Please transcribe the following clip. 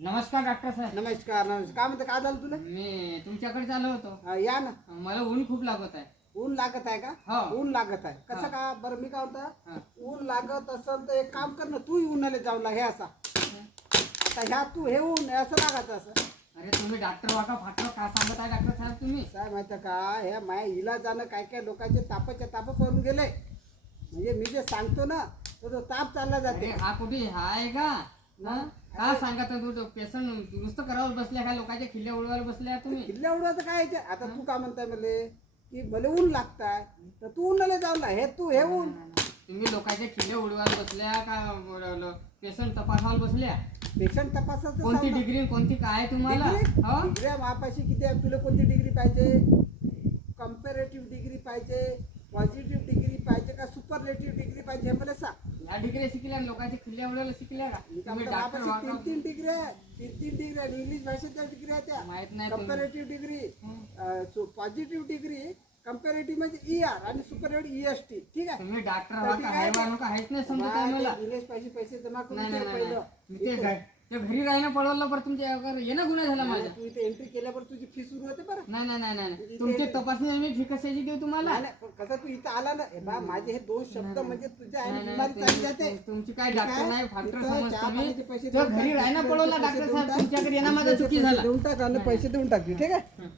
नमस्कार डॉक्टर साहेब. नमस्कार नमस्कार. काय म्हणते, काय झालं तुला? मी तुमच्याकडे आलो होतो. या ना. मला ऊन खूप लागत आहे. ऊन लागत आहे का? हो. ऊन लागत आहे कसं हा. का बरं, मी काय हा. होतं, ऊन लागत असेल तर एक काम कर ना, तू उन्हाळे जाऊन लाग हे असा. आता ह्या तू हे ऊन हे असं लागायचं असं. अरे तुम्ही डॉक्टर वाका फाटलो काय सांगत आहे डॉक्टर साहेब तुम्ही? काय माहिती का, हे माया इलाजानं काय काय लोकांचे तापाच्या ताप पडून गेले. म्हणजे मी जे सांगतो ना तो ताप चालला अरे जाते. हा कुठे हा आहे का? हा? काय सांगत आहे तू? पेशंट दुरुस्त करायला बसल्या का? लोकांच्या खिल्ल्या उडवायला बसल्या तुम्ही? किल्ल्या उडवायचं काय याच्यात? आता तू काय म्हणताय मले की मला ऊन लागताय, तर तू उन्हाळे जाऊन ला हे तू हे ऊन. तुम्ही लोकांच्या खिल्ल्या उडवायला बसल्या का? पेशंट तपासायला बसल्या? पेशंट तपासाचं कोणती सांग ना. डिग्री कोणती काय तुम्हाला? हो? डिग्री मापाशी किती आहे? तुला कोणती डिग्री पाहिजे? कम्पॅरेटिव्ह डिग्री पाहिजे, पॉझिटिव्ह डिग्री पाहिजे का सुपरलेटिव्ह डिग्री पाहिजे, हे मला सांग. या डिग्री शिकल्या लोकांच्या खिल्ल्या उडवायला शिकल्या का? तुम्ही डॉक्टर मापाशी तीन वाका तीन डिग्री आहे, तीन डिग्री आहे. इंग्लिश भाषेच्या डिग्री आहे त्या. माहित नाही तुम्ही. Comparative degree, positive degree, comparative म्हणजे ER आणि सुपरलेटिव्ह EST. ठीक आहे. तुम्ही डॉक्टर तर वाका ठीक हाय आहे. बानू का हेच नाही समजत आहे मला. इंग्लिश पैसे जमा करून नाही ठेव नाही पहिलं. नाही मी ते घरी राहिलं पळवलं बरं तुमच्या येणं गुन्हा झाला माझा. तू इथे एंट्री केल्यावर तुझी फी सुरू होते बरं. नाही नाही नाही नाही तुमची तपासणी मी फी कशाची देऊ तुम्हाला? नाही, नाही, पण कसं तू इथं आला ना, हे बा माझे हे दोन शब्द म्हणजे तुझ्या नाही, आणि नाही, बिमारी चालली जाते. तुमची काय डॉक्टर नाही फाक्टर इथं समजतो चहा मी. पाण्याचे पैसे तो देऊन घरी टाक, राहिना पैसे पळवला देऊन डॉक्टर टाक, साहेब तुमच्याकडे येणं माझा चुकी पैसे झाला. देऊन टाक आणि पैसे देऊन टाक, ठीक आहे.